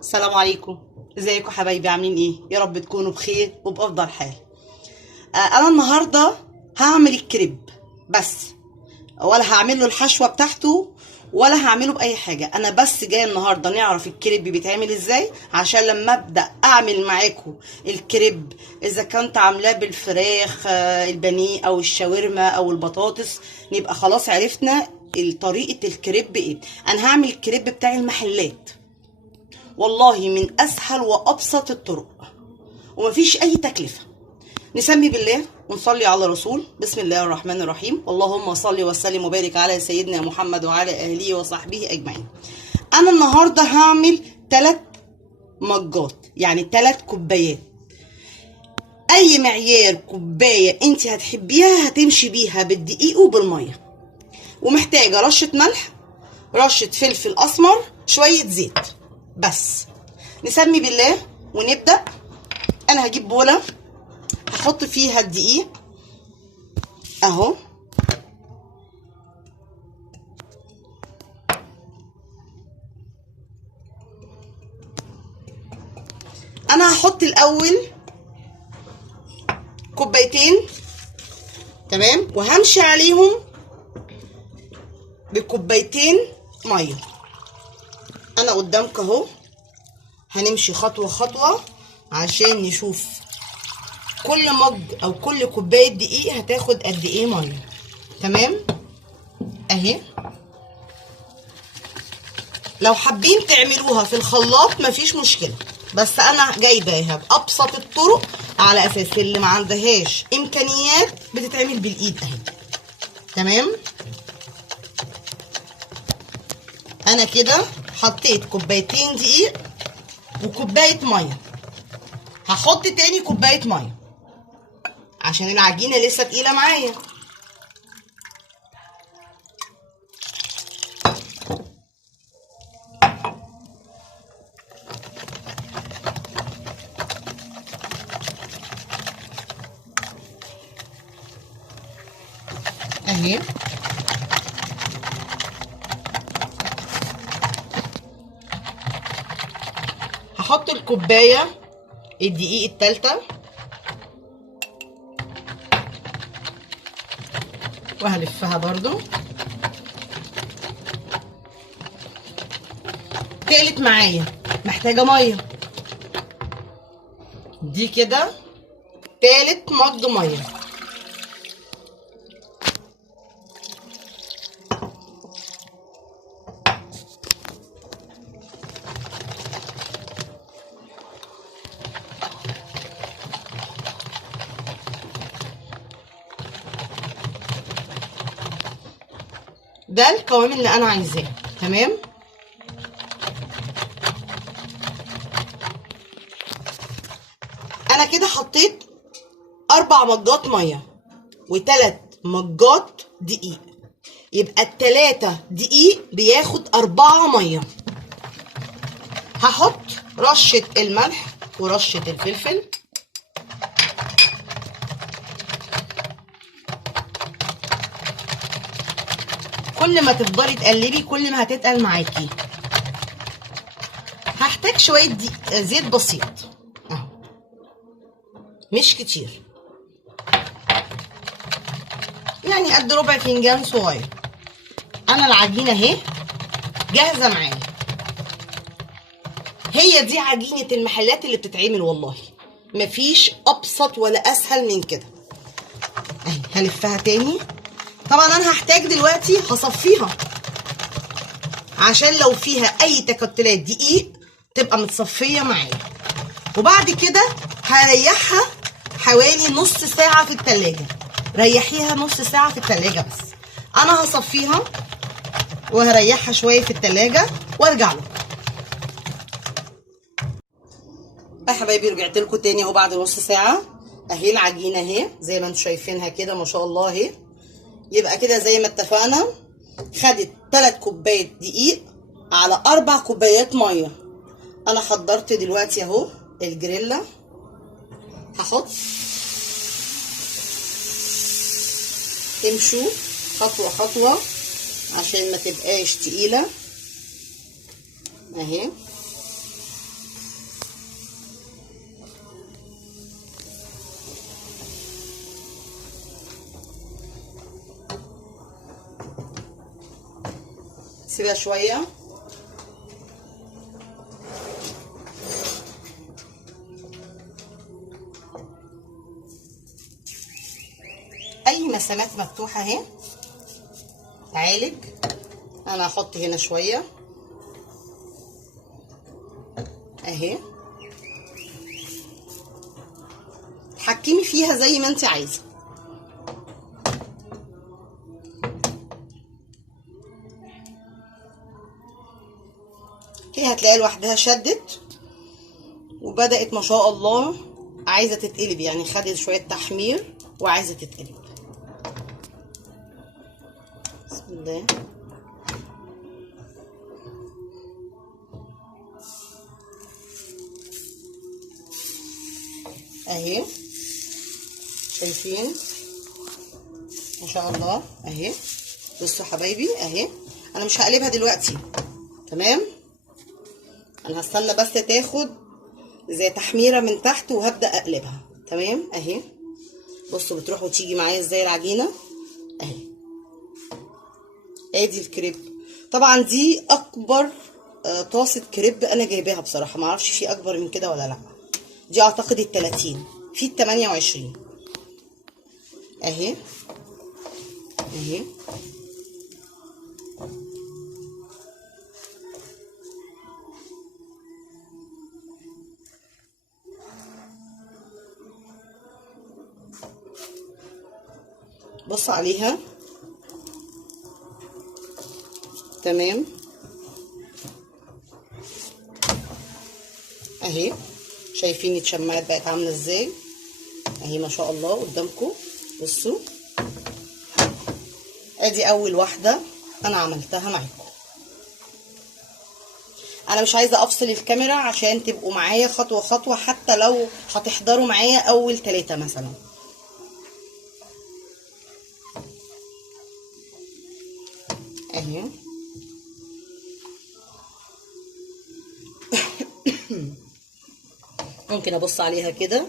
السلام عليكم. ازيكم حبايبي؟ عاملين ايه؟ يا رب تكونوا بخير وبافضل حال. انا النهارده هعمل الكريب بس، ولا هعمل له الحشوه بتاعته ولا هعمله باي حاجه. انا بس جايه النهارده نعرف الكريب بيتعمل ازاي، عشان لما ابدا اعمل معاكم الكريب، اذا كنت عاملاه بالفراخ البانيه او الشاورما او البطاطس، نبقى خلاص عرفنا طريقه الكريب ايه. انا هعمل الكريب بتاع المحلات، والله من اسهل وابسط الطرق ومفيش اي تكلفه. نسمي بالله ونصلي على رسول. بسم الله الرحمن الرحيم. اللهم صل وسلم وبارك على سيدنا محمد وعلى اله وصحبه اجمعين. انا النهارده هعمل 3 مجات، يعني 3 كوبايات. اي معيار كوبايه انت هتحبيها هتمشي بيها بالدقيق وبالميه. ومحتاجه رشه ملح، رشه فلفل اسمر، شويه زيت بس. نسمي بالله ونبدأ. انا هجيب بولة هحط فيها الدقيق اهو، انا هحط الاول كوبايتين، تمام، وهمشي عليهم بكوبايتين ميه. انا قدامك اهو، هنمشي خطوه خطوه عشان نشوف كل مج او كل كوبايه دقيق هتاخد قد ايه ميه. تمام اهي. لو حابين تعملوها في الخلاط مفيش مشكله، بس انا جايباها بابسط الطرق على اساس اللي ما عندهاش امكانيات بتتعمل بالايد اهي. تمام. انا كده حطيت كوبايتين دقيق وكوبايه ميه، هحط تاني كوبايه ميه عشان العجينه لسه تقيله معايا. اهي. هحط الكوبايه الدقيق التالتة وهلفها برضو. تقلت معايا، محتاجه ميه. دي كده تالت مج ميه. ده القوام اللي انا عايزاه. تمام. انا كده حطيت 4 مجات ميه و3 مجات دقيق، يبقى ال3 دقيق بياخد 4 ميه. هحط رشه الملح ورشه الفلفل. كل ما تفضلي تقلبي كل ما هتتقل معاكي. هحتاج شويه زيت بسيط اهو، مش كتير، يعني قد ربع فنجان صغير. انا العجينه اهي جاهزه معايا. هي دي عجينه المحلات اللي بتتعمل، والله مفيش ابسط ولا اسهل من كده. اهي هلفها تاني. طبعا انا هحتاج دلوقتي هصفيها عشان لو فيها اي تكتلات دقيق تبقى متصفيه معايا. وبعد كده هريحها حوالي نص ساعه في التلاجة. ريحيها نص ساعه في التلاجة بس. انا هصفيها وهريحها شويه في التلاجة وارجع لكم. يا حبايبي رجعت لكم تاني اهو بعد نص ساعه. اهي العجينه اهي زي ما انتم شايفينها كده، ما شاء الله اهي. يبقى كده زي ما اتفقنا، خدت 3 كوبايات دقيق على 4 كوبايات ميه. انا حضرت دلوقتي اهو الجريلا. هحط، امشوا خطوه خطوه عشان ما تبقاش تقيله اهي. سيبها شويه. اي مسامات مفتوحه اهي تعالج. انا هحط هنا شويه اهي، حكمي فيها زي ما انت عايزه. هي هتلاقي لوحدها شدت وبدأت ما شاء الله عايزه تتقلب، يعني خدت شويه تحمير وعايزه تتقلب. بسم الله. اهي شايفين ما شاء الله اهي. بصوا حبايبي اهي، انا مش هقلبها دلوقتي تمام، انا هستنى بس تاخد زي تحميره من تحت وهبدا اقلبها تمام اهي. بصوا بتروح وتيجي معايا ازاي العجينه اهي. ادي الكريب. طبعا دي اكبر طاسه كريب انا جايباها بصراحه، ما اعرفش في اكبر من كده ولا لا. دي اعتقد ال30، في ال28 اهي اهي. بص عليها تمام اهي. شايفين اتشمعت بقت عامله ازاي اهي ما شاء الله قدامكم. بصوا ادي اول واحده انا عملتها معاكم. انا مش عايزه افصل الكاميرا عشان تبقوا معايا خطوه خطوه، حتى لو هتحضروا معايا اول 3 مثلا. اهي ممكن ابص عليها كده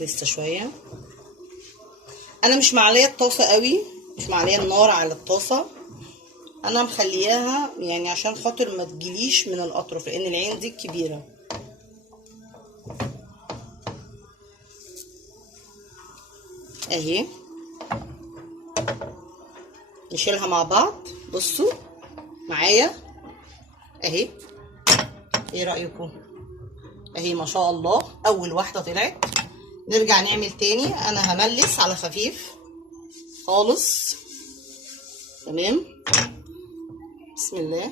لسه شويه. انا مش معليه الطاسه قوي، مش معليه النار على الطاسه، انا مخلياها يعني عشان خاطر ما تجيليش من الاطراف، لان العين دي كبيره اهي. نشيلها مع بعض. بصوا معايا اهي، ايه رايكم اهي ما شاء الله اول واحده طلعت. نرجع نعمل تاني. انا هملس على خفيف خالص تمام. بسم الله.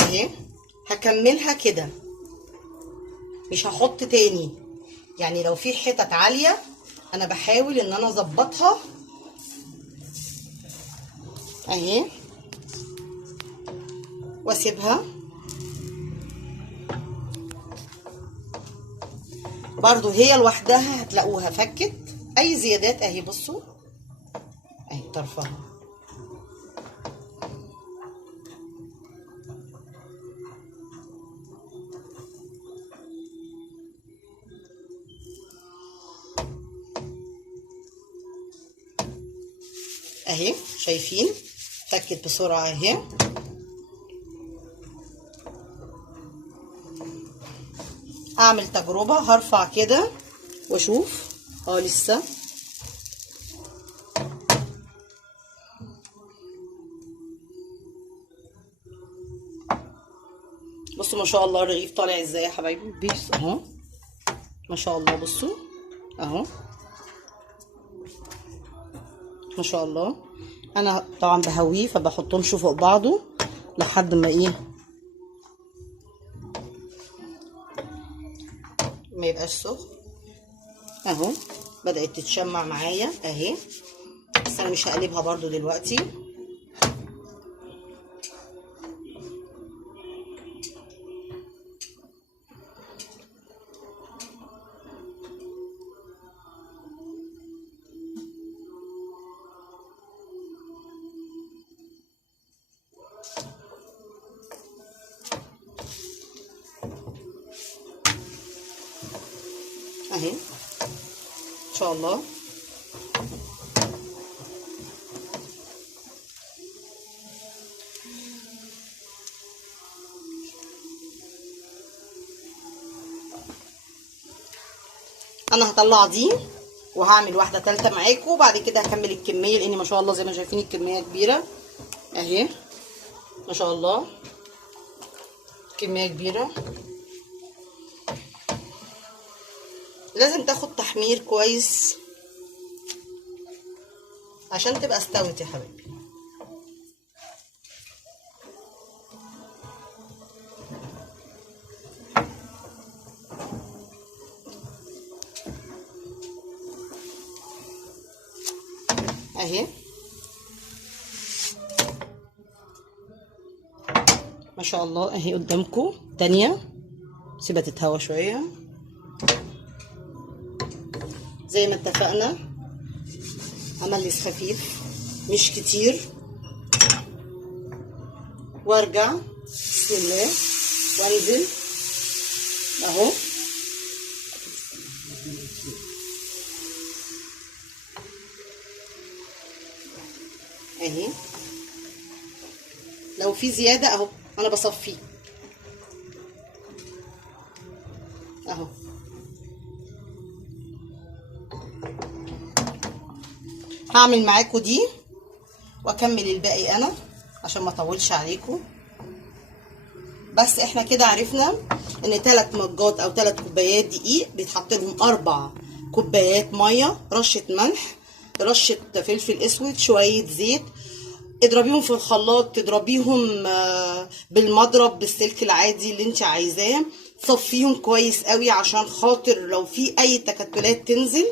اهي هكملها كده، مش هحط تاني. يعني لو في حتت عاليه انا بحاول ان انا اظبطها اهي واسيبها. برضو هي لوحدها هتلاقوها فكت. اي زيادات اهي بصوا اهي طرفها اهي. شايفين فكت بسرعه اهي. اعمل تجربه، هرفع كده واشوف. لسه بصوا ما شاء الله الرغيف طالع ازاي يا حبايبي. بيس اهو ما شاء الله. بصوا اهو ما شاء الله. انا طبعا بهويه فبحطهمش فوق بعضه لحد ما ايه ما يبقاش سخن اهو. بدأت تتشمع معايا اهي، بس انا مش هقلبها برضو دلوقتي. اهي ان شاء الله. انا هطلع دي وهعمل واحده ثالثه معاكم، وبعد كده هكمل الكميه، لان ما شاء الله زي ما شايفين الكميه كبيره اهي ما شاء الله، كميه كبيره. لازم تاخد تحمير كويس عشان تبقى استوت يا حبايبي. اهي ما شاء الله اهي قدامكم. تانية سيبها تتهوى شويه زي ما اتفقنا، املس خفيف مش كتير، وارجع بسم الله وانزل اهو. اهي لو في زياده اهو انا بصفيه اهو. هعمل معاكم دي واكمل الباقي انا عشان ما اطولش عليكم. بس احنا كده عرفنا ان 3 مجات او 3 كوبايات دقيق بيتحط لهم 4 كوبايات ميه، رشه ملح، رشه فلفل اسود، شويه زيت. اضربيهم في الخلاط، تضربيهم بالمضرب بالسلك العادي اللي انت عايزاه. صفيهم كويس قوي عشان خاطر لو في اي تكتلات تنزل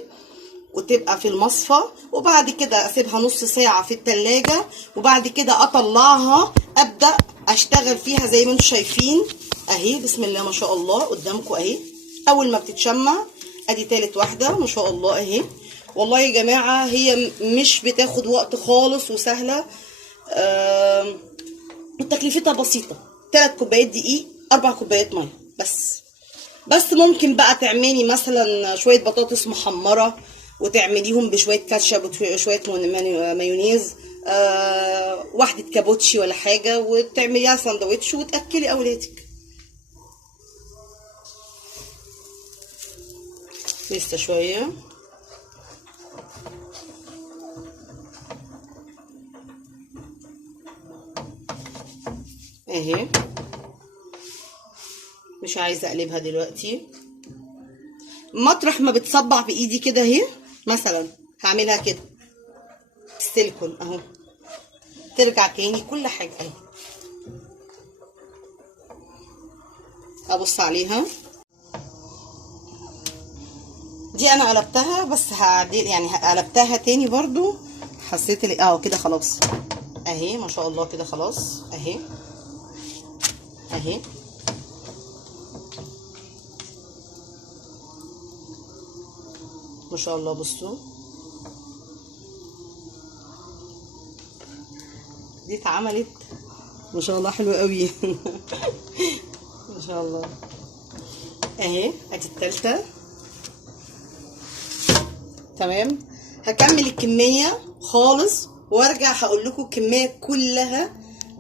وتبقى في المصفى. وبعد كده اسيبها نص ساعه في التلاجة، وبعد كده اطلعها ابدا اشتغل فيها زي ما انتم شايفين اهي. بسم الله ما شاء الله قدامكم اهي. اول ما بتتشمع ادي تالت واحده ما شاء الله اهي. والله يا جماعه هي مش بتاخد وقت خالص وسهله، وتكلفتها بسيطه. 3 كوبايات دقيق 4 كوبايات ميه بس ممكن بقى تعملي مثلا شويه بطاطس محمره وتعمليهم بشويه كاتشب وشويه مايونيز، واحده كابوتشي ولا حاجه، وتعمليها ساندوتش وتاكلي اولادك. لسه شويه اهي. مش عايزه اقلبها دلوقتي. مطرح ما بتصبع بايدي كده اهي مثلا هعملها كده السيليكون اهو، ترجع تاني كل حاجه اهي. ابص عليها دي انا قلبتها، بس هعدل يعني قلبتها تاني برضو. حسيت كده خلاص اهي ما شاء الله كده خلاص اهي اهي. ما شاء الله بصوا دي اتعملت ما شاء الله حلوه قوي ما شاء الله اهي. ادي التالتة تمام. هكمل الكميه خالص وارجع هقول لكم الكميه كلها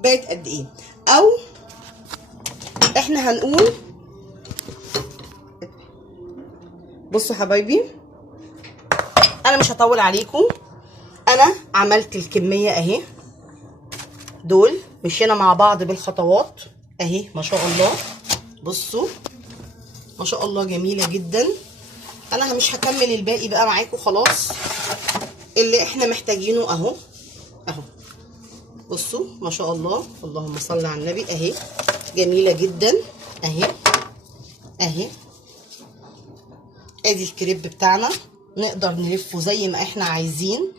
بقت قد ايه. او احنا هنقول بصوا حبايبي انا مش هطول عليكم. انا عملت الكميه اهي، دول مشينا مع بعض بالخطوات اهي ما شاء الله. بصوا ما شاء الله جميله جدا. انا مش هكمل الباقي بقى معاكم خلاص. اللي احنا محتاجينه اهو اهو. بصوا ما شاء الله اللهم صل على النبي اهي، جميله جدا اهي اهي. ادي الكريب بتاعنا نقدر نلفه زي ما احنا عايزين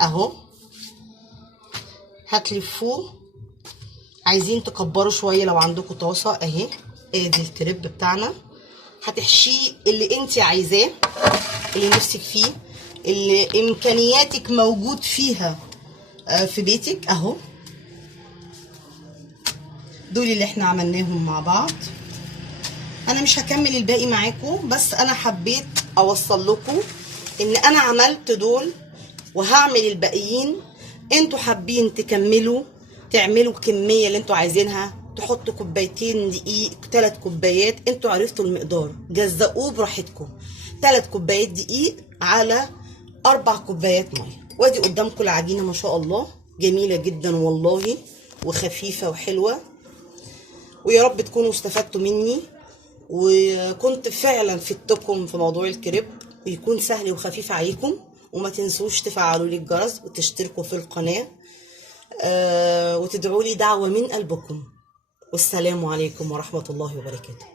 اهو. هتلفوه، عايزين تكبروا شويه لو عندكم طاسه اهي. ادي الكريب بتاعنا هتحشيه اللي انت عايزاه، اللي نفسك فيه، اللي امكانياتك موجود فيها في بيتك اهو. دول اللي احنا عملناهم مع بعض. انا مش هكمل الباقي معاكم، بس انا حبيت اوصل لكم ان انا عملت دول وهعمل الباقيين. انتوا حابين تكملوا تعملوا الكميه اللي انتوا عايزينها، تحطوا كوبايتين دقيق 3 كوبايات، انتوا عرفتوا المقدار، جزقوه براحتكم. 3 كوبايات دقيق على 4 كوبايات ميه. وادي قدامكم العجينه ما شاء الله جميله جدا والله، وخفيفه وحلوه. ويا رب تكونوا استفدتوا مني، وكنت فعلا فدتكم في موضوع الكريب، ويكون سهل وخفيف عليكم. وما تنسوش تفعلوا لي الجرس وتشتركوا في القناه، وتدعوا لي دعوه من قلبكم. والسلام عليكم ورحمه الله وبركاته.